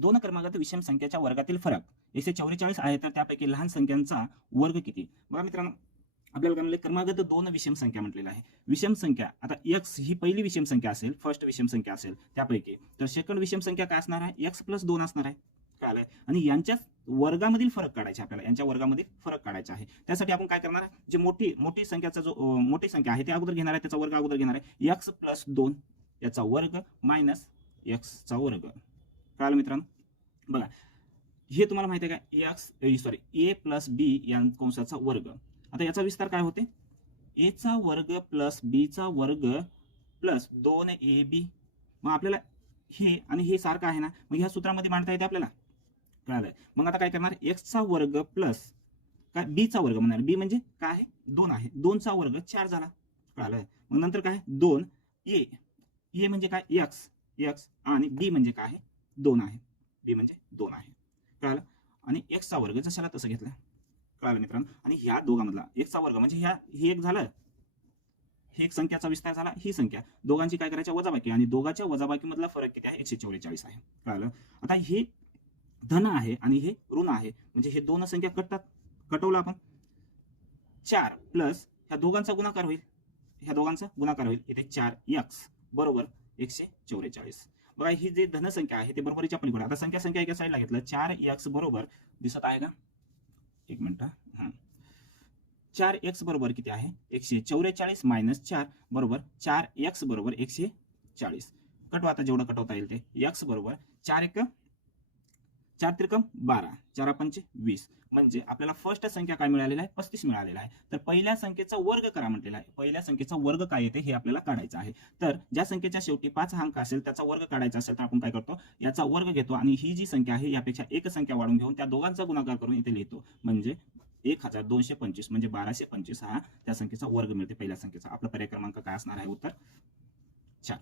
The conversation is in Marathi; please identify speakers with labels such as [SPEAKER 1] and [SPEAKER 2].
[SPEAKER 1] दोन क्रमांकात विषम संख्येच्या वर्गातील फरक. एकशे चौवेचाळीस आहे तर त्यापैकी लहान संख्यांचा वर्ग किती? बघा मित्रांनो आपल्याला काय म्हणलं? क्रमागत दोन विषम संख्या म्हटलेला आहे. विषम संख्या आता एक्स ही पहिली विषम संख्या असेल फर्स्ट विषम संख्या असेल त्यापैकी. तर सेकंड विषम संख्या काय असणार आहे? एक्स प्लस दोन असणार आहे. कळालं आणि यांच्या वर्गामधील फरक काढायचा आपल्याला यांच्या वर्गामधील फरक काढायचा आहे. त्यासाठी आपण काय करणार आहे? जे मोठी मोठी संख्याचा जो मोठी संख्या आहे ते अगोदर घेणार आहे त्याचा वर्ग अगोदर घेणार आहे. एक्स प्लस दोन याचा वर्ग मायनस एक्सचा वर्ग. कळालं मित्रांनो? बघा हे तुम्हाला माहिती आहे का? X sorry A plus B या कंसाचा वर्ग. आता याचा विस्तार काय होते? ए चा वर्ग प्लस बी चा वर्ग प्लस दोन ए बी मग आपल्याला हे आणि हे सारखं आहे ना? मग ह्या सूत्रामध्ये मांडता येते आपल्याला? कळालं. मग आता काय करणार? एक्सचा वर्ग प्लस काय? बीचा वर्ग म्हणणार. बी म्हणजे काय आहे? दोन आहे. दोनचा वर्ग चार झाला. कळालं. मग नंतर काय? दोन ए ए म्हणजे काय? एक्स एक्स आणि बी म्हणजे काय आहे? दोन आहे. बी म्हणजे दोन आहे. कळालं? आणि एक्सचा वर्ग जशाला तसं घेतलं. कळालं मित्रांनो? आणि ह्या दोघांमधला x वर्ग म्हणजे ह्या हे एक झालं. हे एक संख्याचा विस्तार झाला ही संख्या. दोघांची काय करायच्या वजाबाकी. आणि दोघांच्या वजाबाकीमधला फरक किती आहे? एकशे चौवेचाळीस आहे. कळालं? आता हे धन आहे आणि हे ऋण आहे. म्हणजे हे दोन संख्या कटतात. कटवलं आपण. चार प्लस ह्या दोघांचा गुणाकार होईल. ह्या दोघांचा गुणाकार होईल. इथे चार एक्स बरोबर एकशे चौवेचाळीस बघा ही जी धनसंख्या आहे ते बरोबरीच्या पलीकडे आता संख्या संख्या एका साईडला घेतलं चार एक्स बरोबर दिसत आहे का? एक मिनिट हा. चार एक्स बरोबर किती आहे? एकशे चौवेचाळीस मायनस चार बरोबर चार एक्स बरोबर एकशे चाळीस. कटवा आता जेवढं कटवता येईल ते. एक्स बरोबर चार एक चार त्रिकम बारा चार पंचे वीस. म्हणजे आपल्याला फर्स्ट संख्या काय मिळालेला आहे? पस्तीस मिळालेला आहे. तर पहिल्या संख्येचा वर्ग करा म्हटलेला आहे. पहिल्या संख्येचा वर्ग काय येते? हे आपल्याला काढायचं आहे. तर ज्या संख्येच्या शेवटी पाच अंक असेल त्याचा वर्ग काढायचा असेल तर आपण काय करतो? याचा वर्ग घेतो आणि ही जी संख्या आहे यापेक्षा एक संख्या वाढून घेऊन त्या दोघांचा गुणाकार करून इथे लिहितो. म्हणजे एक हजार दोनशे पंचवीस म्हणजे बाराशे पंचवीस हा त्या संख्येचा वर्ग मिळते. पहिल्या संख्येचा. आपला पर्याय क्रमांक काय असणार आहे? उत्तर चार.